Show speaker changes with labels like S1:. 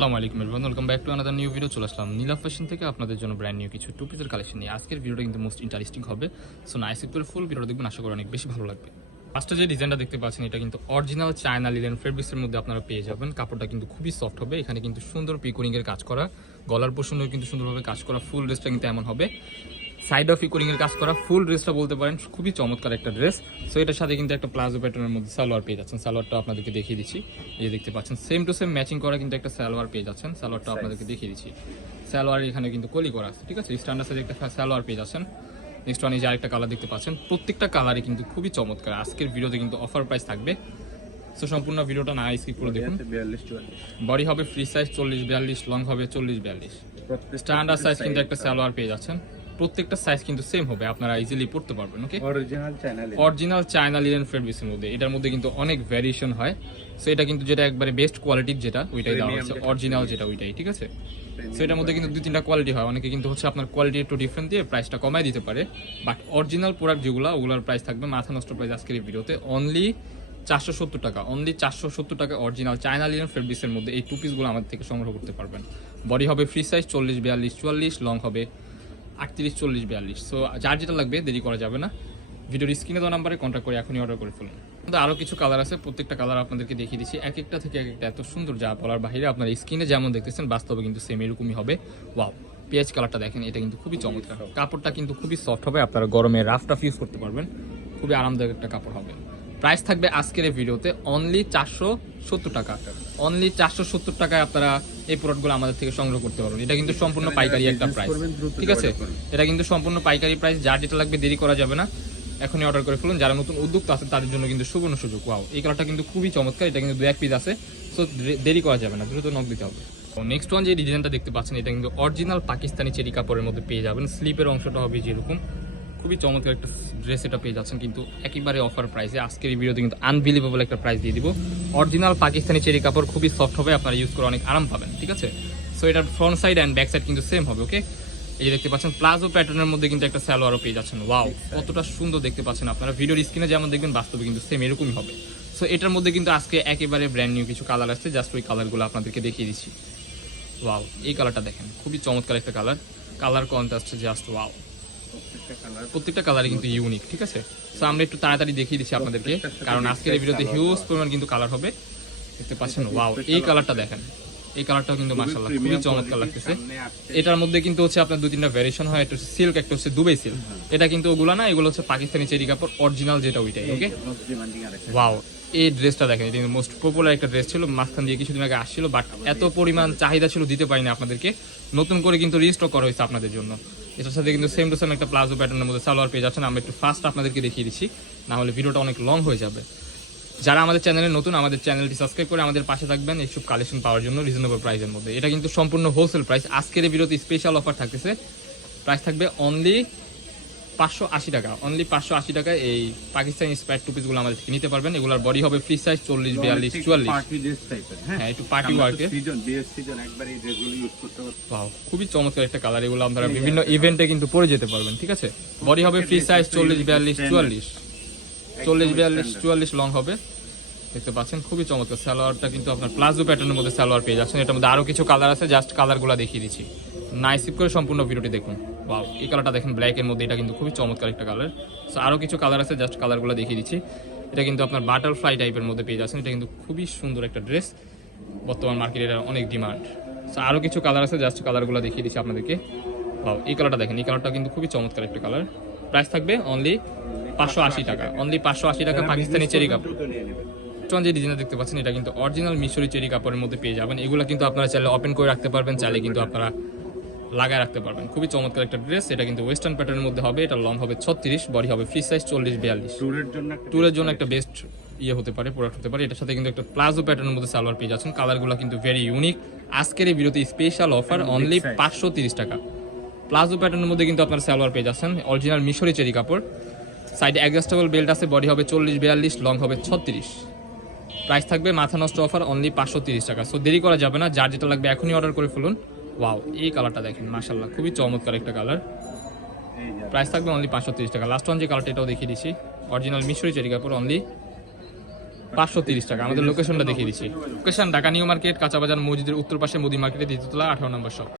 S1: আসসালামু আলাইকুম everyone welcome back to another new video চলে আসলাম নীলা ফ্যাশন থেকে আপনাদের জন্য ব্র্যান্ড নিউ কিছু টু পিসের কালেকশন নিয়ে। আজকের ভিডিওটা কিন্তু মোস্ট ইন্টারেস্টিং হবে। সো নাইস করে ফুল ভিডিও দেখবেন, আশা করি অনেক বেশি ভালো লাগবে। ফার্স্টে যে ডিজাইনটা দেখতে পাচ্ছেন, এটা কিন্তু অরিজিনাল চায়না লিলেন ফেব্রিক্সের মধ্যে আপনারা পেয়ে যাবেন। কাপড়টা কিন্তু খুবই সফট হবে। এখানে কিন্তু সুন্দর পিকোরিংয়ের কাজ করা। গলার পোষণেও কিন্তু সুন্দরভাবে কাজ করা। ফুল ড্রেসটা কিন্তু এমন হবে। সাইড অফ ইকোরিং এর কাজ করা ফুল ড্রেসটা বলতে পারেন খুবই চমৎকার একটা ড্রেস সো এটার সাথে কিন্তু একটা প্লাজো প্যাটার্নের মধ্যে সালোয়ার পেয়ে যাচ্ছেন। সালোয়ারটা আপনাদেরকে দেখিয়ে দিচ্ছি। এই দেখতে পাচ্ছেন সেম টু সেম ম্যাচিং করা কিন্তু একটা সালোয়ার পেয়ে যাচ্ছেন। সালোয়ারটা আপনাদেরকে দেখিয়ে দিচ্ছি। সালোয়ার এখানে কিন্তু কলি করা আছে ঠিক আছে? স্ট্যান্ডার্ড সাইজে একটা সালোয়ার পেয়ে যাচ্ছেন। নেক্সট ওয়ান এই যে আরেকটা কালার দেখতে পাচ্ছেন। প্রত্যেকটা কালারই কিন্তু খুবই চমৎকার। আজকের ভিডিওতে কিন্তু অফার প্রাইস থাকবে। সো সম্পূর্ণ ভিডিওটা না স্কিপ করে দেখুন। বডি হবে ফ্রি সাইজ চল্লিশ বিয়াল্লিশ লং হবে চল্লিশ বিয়াল্লিশ। স্ট্যান্ডার্ড সাইজ কিন্তু একটা সালোয়ার পেয়ে যাচ্ছেন। প্রত্যেকটা সাইজ কিন্তু সেম হবে আপনারা ইজিলি পড়তে পারবেন okay
S2: original channel
S1: original China linen ফেব্রিক্সের মধ্যে এটার মধ্যে কিন্তু অনেক ভ্যারিয়েশন হয়। সো এটা কিন্তু যেটা একবারে বেস্ট কোয়ালিটির যেটা ওইটাই দেওয়া হচ্ছে অরিজিনাল যেটা ওইটাই ঠিক আছে? সো এটার মধ্যে কিন্তু দুই তিনটা কোয়ালিটি হয় অনেকে কিন্তু হচ্ছে আপনার কোয়ালিটি একটু ডিফারেন্ট দিয়ে প্রাইসটা কমায় দিতে পারে। বাট অরিজিনাল প্রোডাক্ট যেগুলো ওগুলোর প্রাইস থাকবে মাথা নষ্ট প্রাইস আজকের এই ভিডিওতে অনলি চারশো সত্তর টাকা অনলি চারশো সত্তর টাকা অরিজিনাল চায়না লিলেন ফেব্রিক্সের মধ্যে এই টু পিসগুলো আমাদের থেকে সংগ্রহ করতে পারবেন। বডি হবে ফ্রি সাইজ চল্লিশ বিয়াল্লিশ চুয়াল্লিশ লং হবে আটত্রিশ চল্লিশ বিয়াল্লিশ। সো যার যেটা লাগবে দেরি করা যাবে না। ভিডিওর স্ক্রিনে দেওয়া নাম্বারে কন্ট্যাক্ট করে এখনই অর্ডার করে ফেলুন। আরও কিছু কালার আছে প্রত্যেকটা কালার আপনাদেরকে দেখিয়ে দিচ্ছি। এক একটা থেকে এক একটা এত সুন্দর যা বলার বাইরে আপনার স্ক্রিনে যেমন দেখতেছেন বাস্তবে কিন্তু সেম এরকমই হবে। ওয়াও পেঁয়াজ কালারটা দেখেন এটা কিন্তু খুবই চমৎকার। কাপড়টা কিন্তু খুবই সফট হবে আপনারা গরমে রাফ টাফ ইউজ করতে পারবেন। খুবই আরামদায়ক একটা কাপড় হবে। প্রাইস থাকবে আজকের এই ভিডিওতে অনলি চারশো সত্তর টাকা। অনলি চারশো সত্তর টাকায় আপনারা এই প্রোডাক্টগুলো আমাদের থেকে সংগ্রহ করতে পারবেন এটা কিন্তু সম্পূর্ণ পাইকারি একটা প্রাইস ঠিক আছে? এটা কিন্তু সম্পূর্ণ পাইকারি প্রাইস যার যেটা লাগবে দেরি করা যাবে না। এখনই অর্ডার করে ফেলুন। যারা নতুন উদ্যোক্তা আছে তাদের জন্য কিন্তু সুবর্ণ সুযোগ। ওয়াও এই কালারটা কিন্তু খুবই চমৎকার। এটা কিন্তু দু এক পিস আছে। সো দেরি করা যাবে না। দ্রুত নক দিতে হবে। নেক্সট ওয়ান যে ডিজাইনটা দেখতে পাচ্ছেন এটা কিন্তু অরিজিনাল পাকিস্তানি চেরি কাপড়ের মধ্যে পেয়ে যাবেন। স্লিপের অংশটা হবে যেরকম। খুবই চমৎকার একটা ড্রেস এটা পেয়ে যাচ্ছেন কিন্তু একেবারে অফার প্রাইসে আজকের এই ভিডিওতে কিন্তু আনবিলিভেবল একটা প্রাইস দিয়ে দিব। অরিজিনাল পাকিস্তানি চেরি কাপড় খুবই সফট হবে আপনারা ইউজ করে অনেক আরাম পাবেন ঠিক আছে? সো এটার front side and back side কিন্তু সেম হবে ওকে এই যে দেখতে পাচ্ছেন প্লাজো প্যাটার্নের মধ্যে কিন্তু একটা সালোয়ারও পেয়ে যাচ্ছেন। ওয়াও কতটা সুন্দর দেখতে পাচ্ছেন আপনারা। ভিডিওর স্ক্রিনে যেমন দেখবেন বাস্তবে কিন্তু সেম এরকমই হবে। সো এটার মধ্যে কিন্তু আজকে একেবারে ব্র্যান্ড নিউ কিছু কালার আসছে জাস্ট ওই কালারগুলো আপনাদেরকে দেখিয়ে দিচ্ছি। ওয়াও এই কালারটা দেখেন খুবই চমৎকার একটা colour colour contrast just wow
S2: প্রত্যেকটা
S1: কালারই কিন্তু ইউনিক ঠিক আছে? সো আমরা একটু তাড়াতাড়ি দেখিয়ে দিচ্ছি আপনাদেরকে কারণ আজকের এই ভিডিওতে হিউজ পরিমাণ কিন্তু কালার হবে। দেখতে পাচ্ছেন ওয়াও এই কালারটা দেখেন। এই কালারটাও কিন্তু মাশাআল্লাহ খুবই চমৎকার লাগতেছে। এটার মধ্যে কিন্তু হচ্ছে আপনার দুই তিনটা ভ্যারিয়েশন হয় একটা সিল্ক একটা হচ্ছে দুবাই সিল্ক এটা কিন্তু ওগুলা না এগুলো হচ্ছে পাকিস্তানি চেরি কাপড় অরিজিনাল যেটা ওইটাই ওকে ওয়াও এই ড্রেসটা দেখেন এটা কিন্তু মোস্ট পপুলার একটা ড্রেস ছিল মাঝখান দিয়ে কিছুদিন আগে আসছিল বাট এত পরিমাণ চাহিদা ছিল দিতে পারিনি আপনাদেরকে। নতুন করে কিন্তু রিস্টক করা হয়েছে আপনাদের জন্য। এটার সাথে কিন্তু সেম টু সেম একটা প্লাজো প্যাটার্নের মধ্যে সালোয়ার পেয়ে যাচ্ছেন আমরা একটু ফার্স্ট আপনাদেরকে দেখিয়ে দিচ্ছি না হলে ভিডিওটা অনেক লং হয়ে যাবে। যারা আমাদের চ্যানেলে নতুন আমাদের চ্যানেলটি সাবস্ক্রাইব করে আমাদের পাশে থাকবেন এইসব কালেকশন পাওয়ার জন্য রিজনেবল প্রাইসের মধ্যে। এটা কিন্তু সম্পূর্ণ হোলসেল প্রাইস আজকের এই ভিডিওতে স্পেশাল অফার থাকতেছে। প্রাইস থাকবে অনলি পাঁচশো আশি টাকা। অনলি পাঁচশো আশি টাকায় এই পাকিস্তানি স্প্যাট টু পিসগুলো আমাদের থেকে নিতে পারবেন। এগুলোর বডি হবে ফ্রি সাইজ চল্লিশ বিয়াল্লিশ চুয়াল্লিশ।
S2: হ্যাঁ?
S1: হ্যাঁ একটু পার্টি ওয়ার্কে খুবই চমৎকার একটা কালার এগুলো আপনারা বিভিন্ন ইভেন্টে কিন্তু পরে যেতে পারবেন ঠিক আছে? বডি হবে ফ্রি সাইজ চল্লিশ বিয়াল্লিশ চুয়াল্লিশ। চল্লিশ বিয়াল্লিশ চুয়াল্লিশ লং হবে। দেখতে পাচ্ছেন খুবই চমৎকার সালোয়ারটা কিন্তু আপনার প্লাজো প্যাটার্নের মধ্যে সালোয়ার পেয়ে যাচ্ছেন। এটার মধ্যে আরও কিছু কালার আছে জাস্ট কালারগুলো দেখিয়ে দিচ্ছি। নাইসিপ করে সম্পূর্ণ ভিডিওটি দেখুন। ওয়াও এই কালারটা দেখেন ব্ল্যাকের মধ্যে এটা কিন্তু খুবই চমৎকার একটা কালার সো আরও কিছু কালার আছে জাস্ট কালারগুলো দেখিয়ে দিচ্ছি। এটা কিন্তু আপনার বাটারফ্লাই টাইপের মধ্যে পেয়ে যাচ্ছেন। এটা কিন্তু খুবই সুন্দর একটা ড্রেস বর্তমান মার্কেটে এটা অনেক ডিমান্ড সো আরও কিছু কালার আছে জাস্ট কালারগুলো দেখিয়ে দিচ্ছি আপনাদেরকে। ওয়াও এই কালারটা দেখেন এই কালারটা কিন্তু খুবই চমৎকার একটা কালার প্রাইস থাকবে অনলি পাঁচশো আশি টাকা। অনলি পাঁচশো আশি টাকা পাকিস্তানি চেরি কাপড় বর্তমান যে ডিজাইনটা দেখতে পাচ্ছেন এটা কিন্তু অরিজিনাল মিশরি চেরি কাপড়ের মধ্যে পেয়ে যাবেন। এগুলো কিন্তু আপনারা চাইলে ওপেন করে রাখতে পারবেন চাইলে কিন্তু আপনারা লাগায় রাখতে পারবেন। খুবই চমৎকার একটা ড্রেস এটা কিন্তু ওয়েস্টার্ন প্যাটার্নের মধ্যে হবে এটা লং হবে ছত্রিশ বডি হবে ফ্রি সাইজ চল্লিশ বিয়াল্লিশ।
S2: ট্যুরের জন্য একটা
S1: ট্যুরের জন্য একটা বেস্ট ইয়ে হতে পারে প্রোডাক্ট হতে পারে। এটার সাথে কিন্তু একটা প্লাজো প্যাটার্নের মধ্যে সালোয়ার পেয়ে যাচ্ছেন। কালারগুলো কিন্তু ভেরি ইউনিক আজকের এই ভিডিওতে স্পেশাল অফার অনলি পাঁচশো তিরিশ টাকা। প্লাজো প্যাটার্নের মধ্যে কিন্তু আপনার সালোয়ার পেয়ে যাচ্ছেন। অরিজিনাল মিশরি চেরি কাপড়। সাইডে অ্যাডজাস্টেবল বেল্ট আছে বডি হবে চল্লিশ, বিয়াল্লিশ লং হবে ছত্রিশ। প্রাইস থাকবে মাথা নষ্ট অফার অনলি পাঁচশো তিরিশ টাকা। সো দেরি করা যাবে না, যার যেটা লাগবে এখনই অর্ডার করে ফেলুন। ওয়াও এই কালারটা দেখেন মাশাল্লাহ খুবই চমৎকার একটা কালার প্রাইস থাকবে অনলি পাঁচশো তিরিশ টাকা। লাস্ট ওয়ান যে কালারটা এটাও দেখিয়ে দিচ্ছি। অরিজিনাল মিশরি চেরি কাপড় অনলি পাঁচশো তিরিশ টাকা। আমাদের লোকেশনটা দেখিয়ে দিচ্ছি। লোকেশন ঢাকা নিউ মার্কেট কাঁচা বাজার মসজিদের উত্তর পাশে মোদি মার্কেটে দ্বিতীয়তলা আঠারো নম্বর শপ